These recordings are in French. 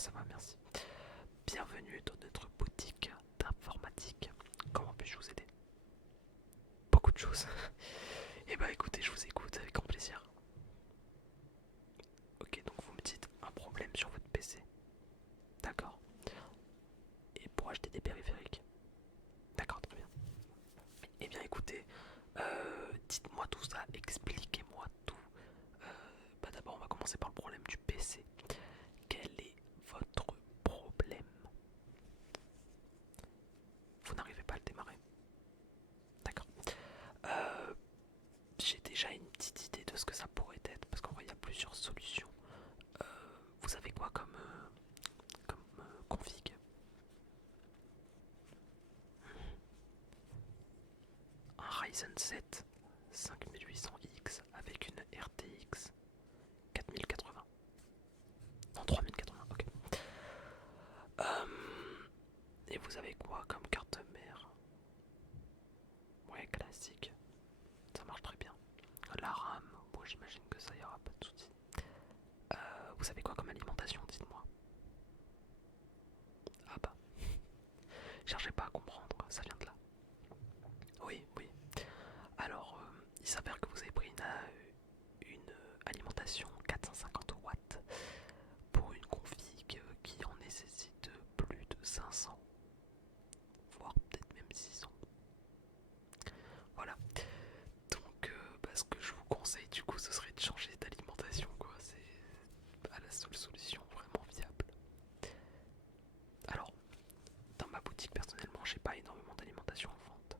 ça va, merci. Bienvenue dans notre boutique d'informatique. Comment puis-je vous aider? Beaucoup de choses. Eh bah écoutez, je vous écoute avec grand plaisir. Ok, donc vous me dites un problème sur votre PC. D'accord. Et pour acheter des périphériques. D'accord, très bien. Eh bien écoutez, dites-moi tout ça, expliquez-moi tout. D'abord on va commencer par le problème du PC. Quel est votre problème? Vous n'arrivez pas à le démarrer. D'accord. Euh, j'ai déjà une petite idée de ce que ça pourrait être, parce qu'en vrai il y a plusieurs solutions. Euh, vous avez quoi comme config? Un Ryzen 7 5800X avec une RTX 4080. Non, 3080, ok. Et vous avez quoi comme carte mère? Ouais, classique. Ça marche très bien. La RAM, bon, j'imagine que ça ira, pas de soucis. Vous savez quoi comme alimentation, dites-moi? Ah bah, cherchez pas à comprendre, ça vient de là. Oui, oui. Alors, il s'avère que vous avez pris une alimentation 450 watts pour une config qui en nécessite plus de 500, voire peut-être même 600. Voilà. Donc, ce que je vous conseille du coup, ce serait de changer d'alimentation, quoi. C'est la seule solution vraiment viable. Alors, dans ma boutique, personnellement, j'ai pas énormément d'alimentation en vente.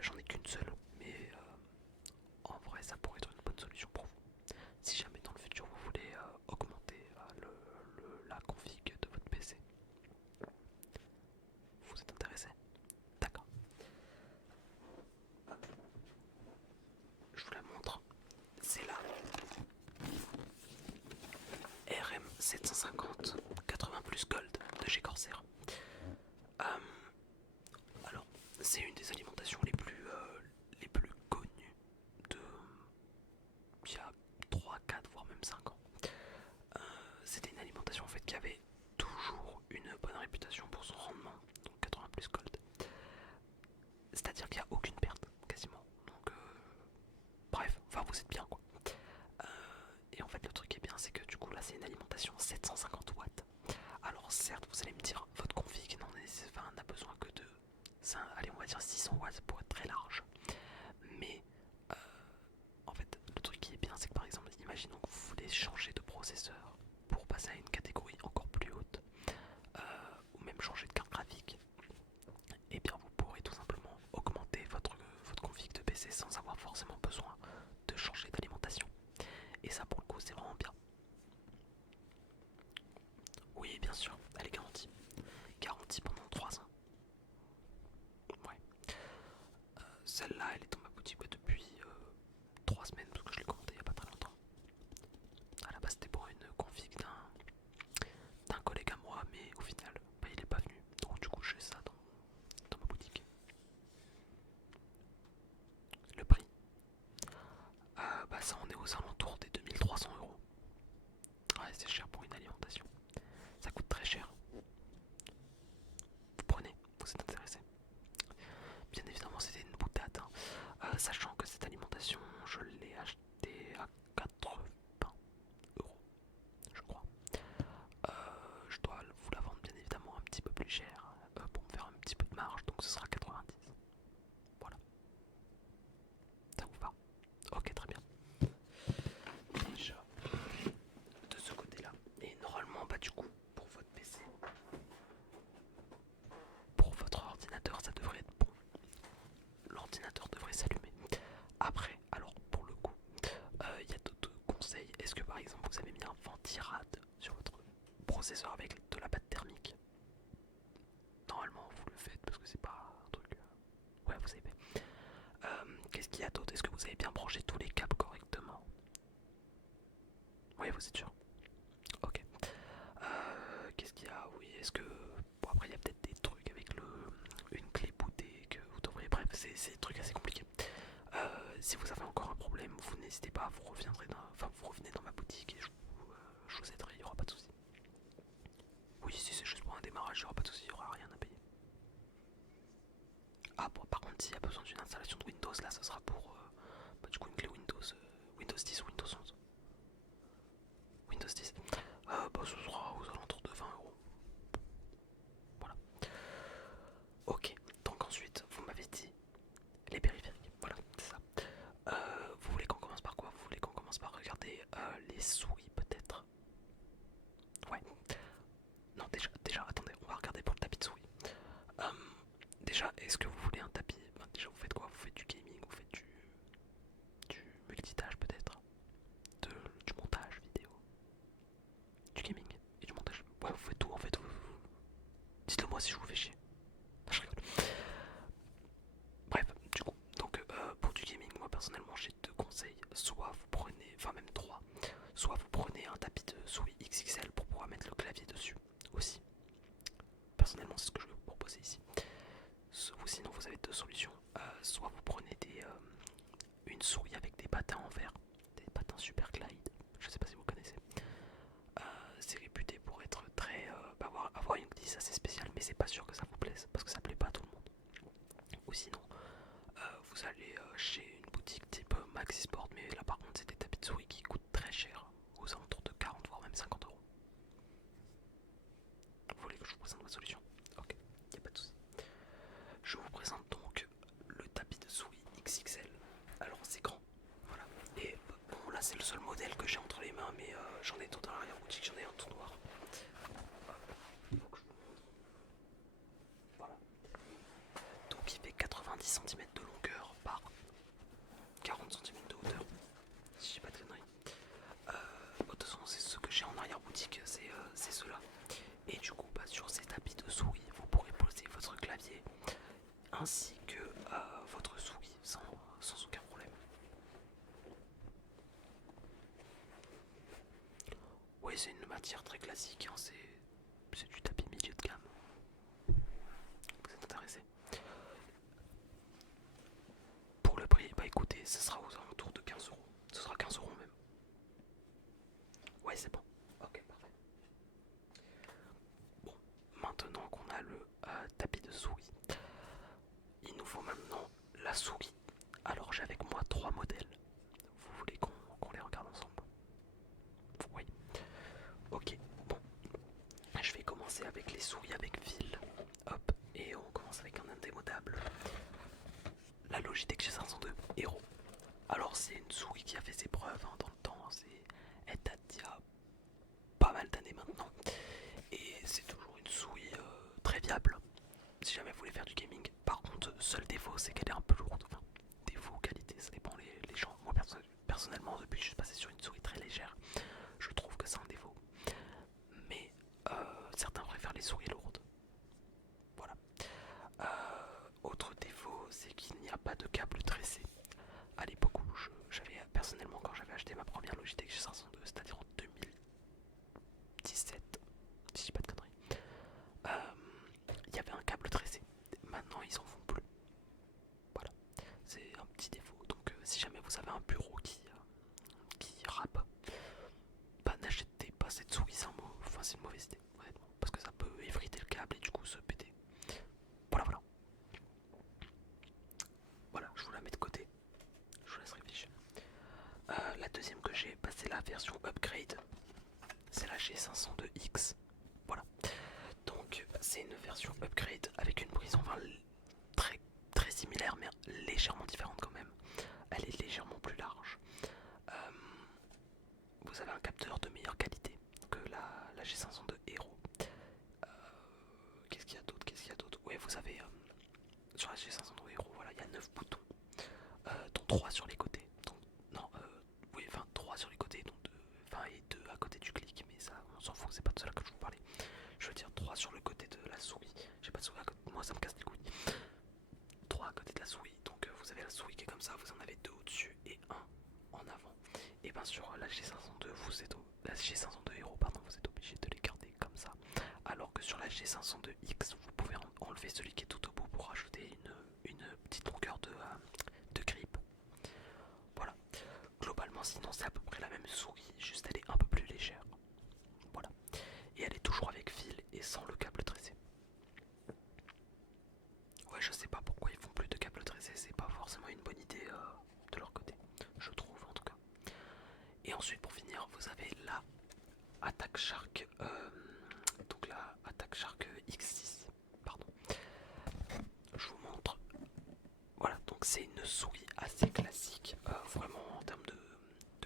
J'en ai qu'une seule, mais en vrai, ça pourrait être une bonne solution pour vous. Si jamais dans le futur vous voulez augmenter la config de votre PC, vous êtes intéressé? D'accord. Je vous la montre. C'est la RM750 80 plus Gold de chez Corsair. Euh, alors, c'est une des alimentations les plus connues de il y a 3, 4, voire même 5 ans. C'était une alimentation en fait qui avait toujours une bonne réputation pour son rendement, donc 80 plus Gold. C'est-à-dire qu'il n'y a aucune perte, quasiment. Donc, bref, enfin vous êtes bien quoi. Euh, et en fait, le truc qui est bien, c'est que du coup, là, c'est une alimentation 750 watts. Alors, certes, vous allez me dire, votre config n'a besoin que de, allez, on va dire 600 watts pour être très large. Mais, euh, en fait, le truc qui est bien, c'est que par exemple, imaginons que vous voulez changer de processeur pour passer à une catégorie encore plus haute, ou même changer de carte graphique. Et bien vous pourrez tout simplement augmenter votre config de PC sans avoir forcément besoin de changer d'alimentation. Et ça pour le coup c'est vraiment bien. Oui bien sûr, elle est garantie. Garantie pendant 3 ans. Ouais. Celle-là elle est dans ma boutique depuis 3 semaines parce que je l'ai commandée il n'y a pas très longtemps. À la base c'était pour une config d'un collègue à moi mais au final il est pas venu. Donc du coup j'ai ça dans ma boutique. Le prix, ça on est aux alentours des 2300 euros. Ouais, c'est cher pour une alimentation. Ça coûte très cher. Vous prenez, vous êtes intéressé. Bien évidemment, c'était une boutade, hein. Sachant que cette alimentation, je l'ai achetée à 80 euros, je crois. Je dois vous la vendre bien évidemment un petit peu plus cher pour me faire un petit peu de marge, donc ce sera 90. Voilà, ça vous va? Ok, très bien. Déjà, de ce côté-là. Et normalement, du coup, pour votre PC, pour votre ordinateur, ça devrait être bon. L'ordinateur devrait s'allumer. Après, alors pour le coup, il y a d'autres conseils. Est-ce que par exemple vous avez mis un ventirad sur votre processeur avec de la pâte thermique? Normalement vous le faites parce que c'est pas un truc... Ouais, vous avez fait. Qu'est-ce qu'il y a d'autre? Est-ce que vous avez bien branché tous les câbles correctement? Oui, vous êtes sûr? Ok. Qu'est-ce qu'il y a? Oui, est-ce que... Bon, après il y a peut-être des trucs avec une clé bootée que vous devriez... Bref, c'est des trucs assez compliqués. Si vous avez encore un problème, vous n'hésitez pas, vous revenez dans ma boutique et je vous aiderai, il n'y aura pas de souci. d'investissement. Ce sera aux alentours de 20 euros. Voilà. Ok, donc ensuite, vous m'avez dit les périphériques. Voilà, c'est ça. Vous voulez qu'on commence par quoi? Vous voulez qu'on commence par regarder les souris peut-être? Ouais. Non, déjà, attendez, on va regarder pour le tapis de souris. Euh, Déjà, est-ce que vous voulez un tapis? Déjà, vous faites quoi? Vous faites du gaming, vous faites du multitâche peut-être? Du montage vidéo? Du gaming et du montage? Ouais, vous faites tout en fait. Dites-le moi si je vous fais chier. Non, je rigole. Bref, du coup, donc pour du gaming, moi personnellement j'ai deux conseils. Soit vous prenez, enfin même trois, soit vous prenez un tapis de souris XXL pour pouvoir mettre le clavier dessus aussi. Personnellement, c'est ce que je vais vous proposer ici. Ou sinon, vous avez deux solutions. Soit vous prenez une souris avec des patins en verre, des patins Super Glide. Je sais pas si vous connaissez. C'est réputé pour être très, avoir une glisse assez spéciale, mais c'est pas sûr que ça vous plaise parce que ça plaît pas à tout le monde. Ou sinon, vous allez chez une boutique type Maxi Sport, mais là par contre, c'est des tapis de souris qui coûtent très cher, aux alentours de 40 voire même 50 euros. Vous voulez que je vous présente ma solution? Ok, y a pas de souci. Je vous présente donc le tapis de souris XXL. Alors c'est grand, voilà. Et bon là c'est le seul modèle que j'ai entre les mains, mais j'en ai d'autres dans l'arrière-boutique, j'en ai un tout noir. Donc, voilà. Donc il fait 90 cm de longueur par 40 cm de hauteur, si j'ai pas de conneries. De toute façon c'est ce que j'ai en arrière-boutique, c'est ceux-là. Et du coup sur ces tapis de souris, vous pourrez poser votre clavier ainsi que votre souris sans aucun problème. Oui, c'est une matière très classique, hein, c'est du tapis milieu de gamme. Vous êtes intéressé? Pour le prix, bah écoutez, ce sera aux alentours de 15 euros. Ce sera 15 euros même. Ouais, c'est bon. Ok, parfait. Bon, maintenant qu'on a le tapis de souris, il nous faut maintenant la souris. Alors j'ai avec moi trois modèles. Vous voulez qu'on les regarde ensemble? Oui. Ok, bon. Je vais commencer avec les souris avec fil. Hop, et on commence avec un indémodable. La Logitech G502 Hero. Alors c'est une souris qui a fait ses preuves dans le temps. Elle date d'il y a pas mal d'années maintenant. Et c'est toujours une souris très viable si jamais vous voulez faire du gaming. Par contre, seul défaut c'est qu'elle est un peu lourde. Enfin, défaut, qualité, ça dépend les gens. Moi personnellement, depuis que je suis passé sur une souris très légère, je trouve que c'est un défaut. Mais certains préfèrent les souris lourdes. Voilà. Autre défaut, c'est qu'il n'y a pas de câble tressé. À l'époque où j'avais personnellement, quand j'avais acheté ma première Logitech G502, c'est-à-dire en 2017, si je dis pas de conneries, il y avait un câble tressé. Maintenant, ils en font plus. Voilà, c'est un petit défaut. Donc, si jamais vous avez un bureau qui rappe, bah n'achetez pas cette souris, c'est une mauvaise idée, honnêtement, parce que ça peut effriter le câble et du coup se péter. Voilà. Voilà, je vous la mets de côté. Je vous laisse réfléchir. La deuxième que j'ai, c'est la version upgrade. C'est la G502X. Voilà. Donc c'est une version upgrade avec une prise en main très, très similaire mais légèrement différente quand même. Elle est légèrement plus large. Vous avez un capteur de meilleure qualité que la G502 Hero. Qu'est-ce qu'il y a d'autre? Oui, vous avez sur la G502 Hero, voilà, il y a 9 boutons, dont 3 sur les côtés. Donc, non, oui, enfin 3 sur les côtés, donc et 2 à côté du clic, mais ça on s'en fout, c'est pas de cela que je vous parlais. Je veux dire 3 sur le côté de la souris. J'ai pas de souris à côté, moi ça me casse les couilles. 3 à côté de la souris, donc vous avez la souris qui est comme ça, vous en avez 2 au-dessus et 1 en avant. Et bien sur la G502, la G502 Hero, pardon, vous êtes obligé de les garder comme ça. Alors que sur la G502X, vous pouvez enlever celui qui est tout au bout pour rajouter une petite longueur de grip. Voilà. Globalement, sinon c'est à peu près la même souris, juste elle est un peu plus légère. Voilà. Et elle est toujours avec fil et sans le câble tressé. Ouais, je sais pas pourquoi ils font plus de câble tressé, c'est pas forcément une bonne idée de leur côté, je trouve en tout cas. Et ensuite, pour finir, vous avez la Attack Shark, donc la Attack Shark X6, pardon. Je vous montre. Voilà, donc c'est une souris assez classique, vraiment en termes de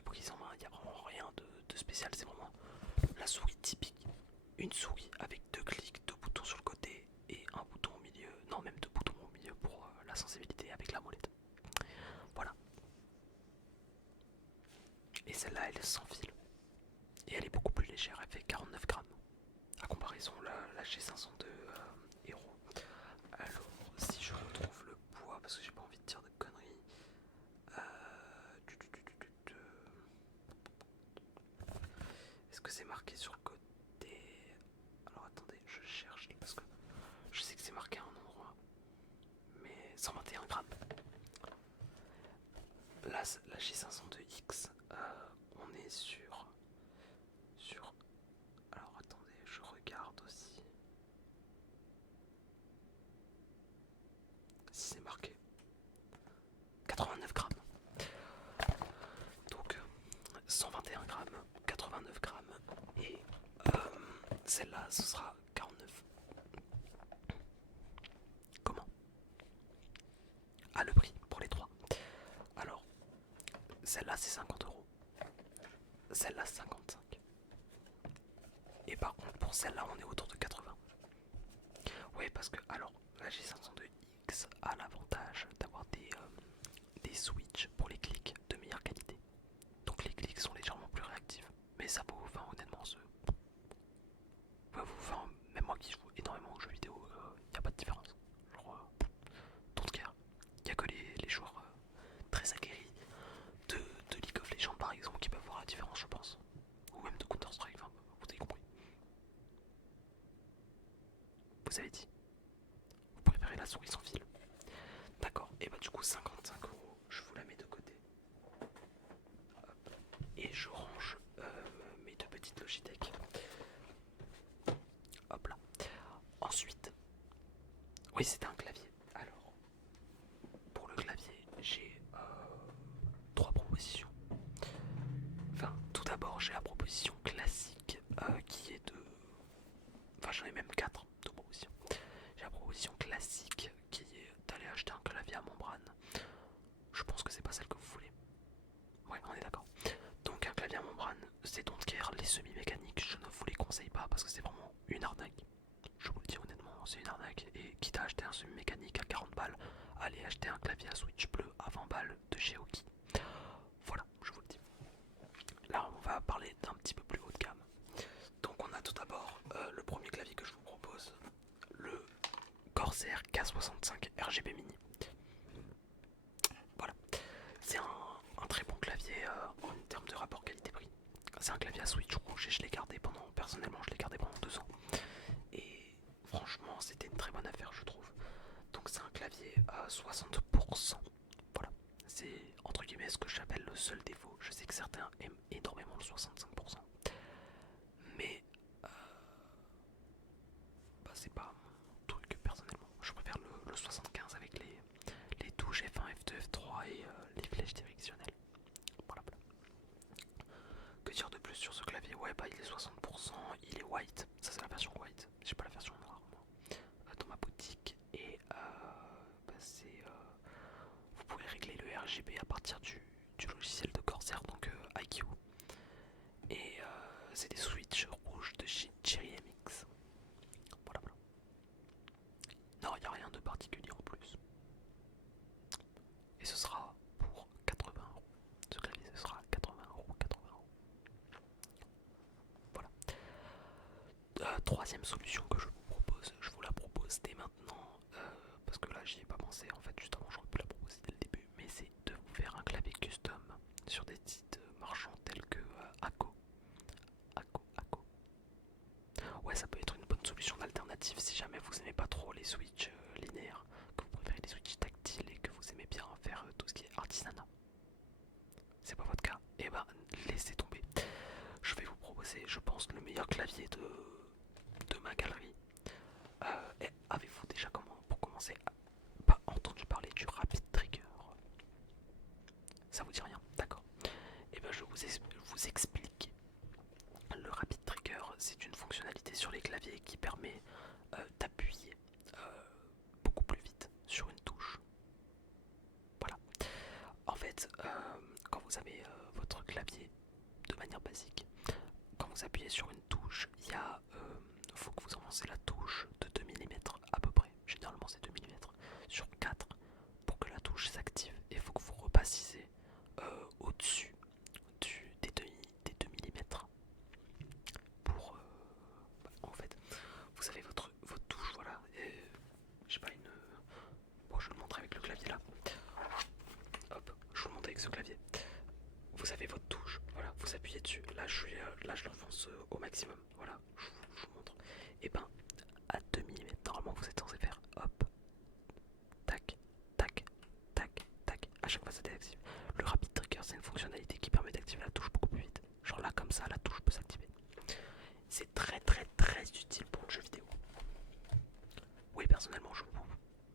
prise en main, il n'y a vraiment rien de spécial, c'est vraiment la souris typique. Une souris avec deux clics, deux boutons sur le côté et un bouton au milieu, non même deux boutons au milieu pour la sensibilité avec la molette. Voilà. Et celle-là elle est sans fil. Et elle est beaucoup plus légère, elle fait 49 grammes. À comparaison la G502 Hero. Alors si je retrouve le poids, parce que j'ai pas envie de dire de conneries. Est-ce que c'est marqué sur le côté? Alors attendez, je cherche parce que je sais que c'est marqué à un endroit. Mais 121 grammes. Là, la G502X, on est sur. Alors attendez, je regarde aussi. Si c'est marqué 89 grammes. Donc 121 grammes, 89 grammes. Et celle-là, ce sera 49. Comment? Ah, le prix pour les trois. Alors, celle-là, c'est 50€. Celle-là, 55. Et par contre, pour celle-là, on est autour de 80. Oui, parce que, alors, la G502X a l'avantage d'avoir des switches pour les clics de meilleure qualité. Donc les clics sont légèrement plus réactifs. Mais ça vaut, enfin, honnêtement, enfin, même moi qui joue énormément aux jeux vidéo, il n'y a pas de différence. Genre, don't care. Il n'y a que les joueurs très aguerris de League of Legends, par exemple, qui peuvent voir la différence, je pense. Ou même de Counter-Strike, enfin, vous avez compris. Vous avez dit. Vous préférez la souris sans fil. D'accord, et bah du coup 55€, je vous la mets de côté. Hop. Et je range mes deux petites Logitech. Hop là. Ensuite, oui c'était un clavier. Alors, pour le clavier, j'ai trois propositions. Enfin, tout d'abord j'ai la proposition classique qui est de... Enfin j'en ai même quatre de propositions. J'ai la proposition classique qui est d'aller acheter un clavier à membrane. Je pense que c'est pas celle que vous voulez. Ouais, on est d'accord. Donc un clavier à membrane, c'est donc guère les semi-mécaniques, je ne vous les conseille pas parce que c'est vraiment une arnaque. Je vous le dis honnêtement, c'est une arnaque. Et quitte à acheter un semi-mécanique à 40 balles, allez acheter un clavier à switch bleu à 20 balles de chez Oki. Voilà, je vous le dis. Là, on va parler d'un petit peu plus haut de gamme. Donc on a tout d'abord le premier clavier que je vous propose, le Corsair K65 RGB Mini. Voilà, c'est un très bon clavier en termes de rapport qualité-prix. C'est un clavier à switch rouge et je l'ai gardé personnellement je l'ai gardé pendant 2 ans. Et franchement c'était une très bonne affaire je trouve. Donc c'est un clavier à 60%. Voilà, c'est entre guillemets ce que j'appelle le seul défaut. Je sais que certains aiment énormément le 65%. Mais bah, c'est pas mon truc personnellement. Je préfère le 75 avec les touches F1, F2, F3 et les flèches directionnelles. Voilà. Que dire de plus sur ce clavier? Ouais bah il est 60%, il est white, ça c'est la version white, j'ai pas la version noire moi. Dans ma boutique et bah, vous pouvez régler le RGB à partir du logiciel de Corsair, donc IQ. Et c'est des switches rouges de chez Cherry MX. Voilà. Non, il n'y a rien de particulier en plus. Et ce sera pour 80€. Ce clavier, ce sera 80€, 80€. Voilà. Troisième solution que je vous propose, je vous la propose dès maintenant, parce que là j'y ai pas pensé, en fait juste avant j'aurais pu la proposer dès le début, mais c'est de vous faire un clavier custom sur des sites marchands tels que Ako. Ouais, ça peut être une bonne solution d'alternative si jamais vous aimez pas trop les switches linéaires, que vous préférez les switches tactiles et que vous aimez bien faire tout ce qui est artisanat. C'est pas votre cas? Et ben laissez tomber. Je vais vous proposer, je pense, le meilleur clavier de ma galerie. Et avez-vous déjà pour commencer, pas entendu parler du Rapid Trigger? Ça vous dit rien? D'accord. Et ben je vous explique. Le Rapid Trigger, clavier qui permet d'appuyer beaucoup plus vite sur une touche. Voilà. En fait, quand vous avez votre clavier de manière basique, quand vous appuyez sur une touche, faut que vous avancez la touche de 2 mm à peu près. Généralement c'est 2 mm sur 4 pour que la touche s'active. Et il faut que vous repassisez au-dessus des 2 mm pour... en fait, vous avez votre touche, voilà. Je sais pas, bon, je vais vous le montrer avec le clavier là. Hop, je vous le montre avec ce clavier. Vous avez votre touche, voilà, vous appuyez dessus. Là, je l'enfonce au maximum. Voilà, je vous montre. Et ben, à 2 mm, normalement, vous êtes censé faire hop, tac, tac, tac, tac. À chaque fois, ça désactive. Le Rapid Trigger, c'est une fonctionnalité qui permet d'activer la touche beaucoup plus vite. Genre là, comme ça, la touche peut s'activer. C'est très, très, très utile pour le jeu vidéo. Oui, personnellement, je peux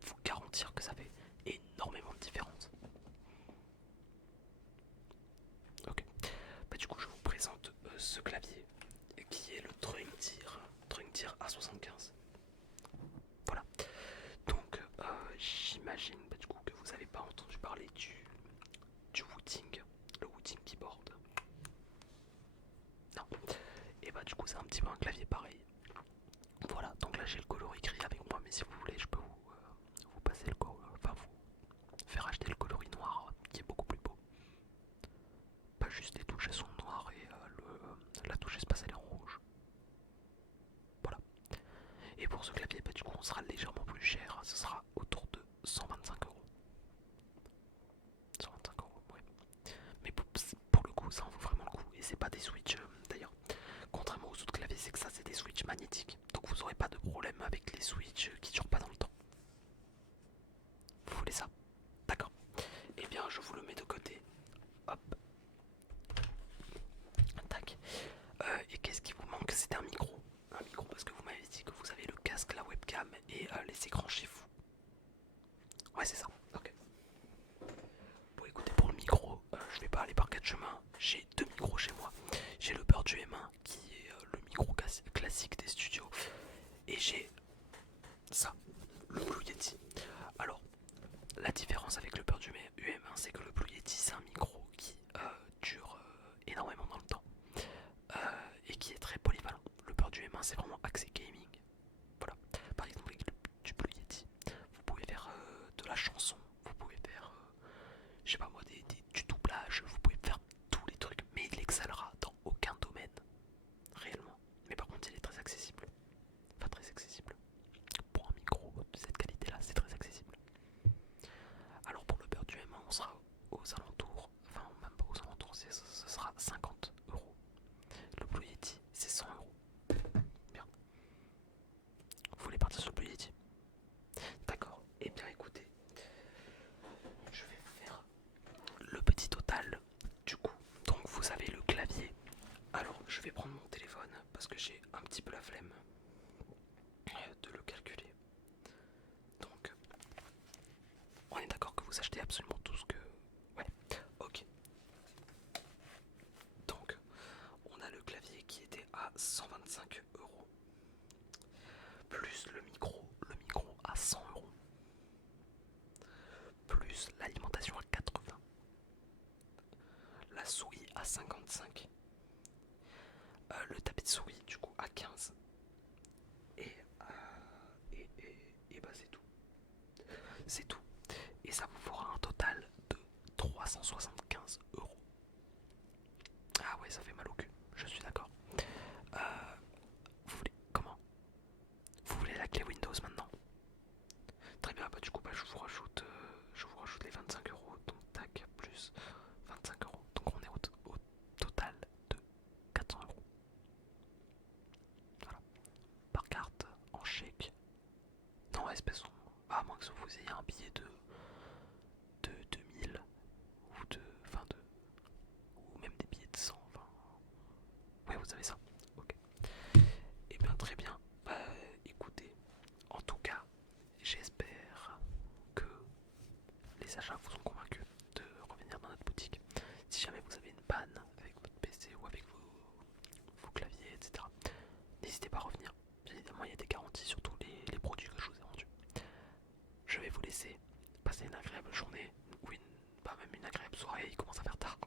vous garantir que ça fait énormément de différence. Ok. Bah, du coup, je vous présente ce clavier qui est le Trungtir A75. Voilà. Donc, j'imagine du coup que vous n'avez pas entendu parler du Wooting, le Wooting Keyboard. Non. Et bah, du coup, c'est un petit peu un clavier pareil. Voilà. Donc là, j'ai le coloris gris avec moi, mais si vous voulez, je peux vous passer le coloris, enfin vous faire acheter le coloris noir qui est beaucoup plus beau. Pas juste les touches elles sont noires et la touche espace elle est en rouge. Voilà. Et pour ce clavier, bah, du coup on sera légèrement plus cher, ce sera autour de 125 euros. 125 euros, ouais. Mais pour le coup, ça en vaut vraiment le coup. Et c'est pas des switches d'ailleurs. Contrairement aux autres claviers, c'est que ça c'est des switches magnétiques. Donc vous aurez pas de problème avec les switches qui durent pas dans le temps. Vous voulez ça? D'accord. Eh bien je vous le mets de côté. Hop. Tac. Et qu'est-ce qui vous manque? C'est un micro. Un micro parce que vous m'avez dit que vous avez le casque, la webcam et les écrans chez vous. Ouais, c'est ça. Ok. Bon, écoutez, pour le micro, je vais pas aller par quatre chemins. J'ai deux micros chez moi. J'ai le Purdue M1 qui est le micro classique des studios. Et j'ai ça, le Blue Yeti. Alors, la différence avec le Purdue UM1, c'est que le Blue Yeti, c'est un micro qui dure énormément dans le temps. Et qui est très polyvalent. Le Purdue M1, c'est vraiment axé gaming. Voilà. Par exemple, avec du Blue Yeti, vous pouvez faire de la chanson, vous pouvez faire, je sais pas moi, du doublage, vous pouvez faire tous les trucs, mais il excellera dans aucun domaine, réellement. Mais par contre, il est très accessible. Enfin, très accessible. Pour un micro de cette qualité-là, c'est très accessible. Alors, pour le Purdue M1, on sera aux alentours, enfin, même pas aux alentours, ce sera 50 euros. Le Blue Yeti, c'est 100 euros. Bien. Vous voulez partir sur le Blue Yeti? D'accord. Eh bien, écoutez, je vais faire le petit total du coup. Donc, vous avez le clavier. Alors, je vais prendre mon téléphone parce que j'ai un petit peu la flemme de le calculer. Donc, on est d'accord que vous achetez absolument tout ce que... Ouais, ok. Donc, on a le clavier qui était à 125 euros. Plus le micro à 100 euros. Plus l'alimentation à 80. La souris à 55. Le tapis de souris du coup à 15. Et bah c'est tout. C'est tout. Et ça vous fera un total de 375 euros. Ah ouais, ça fait mal au cul, je suis d'accord. Euh, vous voulez comment? Vous voulez la clé Windows maintenant? Très bien, bah du coup je vous rajoute les 25 euros. Donc tac, plus 25 euros. Donc on est au total de 400 euros. Voilà. Par carte, en chèque. Non, espèce. À moins que vous ayez un billet de 2000 ou ou même des billets de 100. Enfin, ouais, vous avez ça. Ok. Et bien très bien. Bah écoutez, en tout cas, j'espère que les achats vous ont convaincu de revenir dans notre boutique. Si jamais vous avez une panne avec votre PC ou avec vos claviers, etc., n'hésitez pas à revenir. forcément il y a des garanties sur tous les produits que je vous ai vendus. Je vais vous laisser passer une agréable journée, ou même une agréable soirée, il commence à faire tard.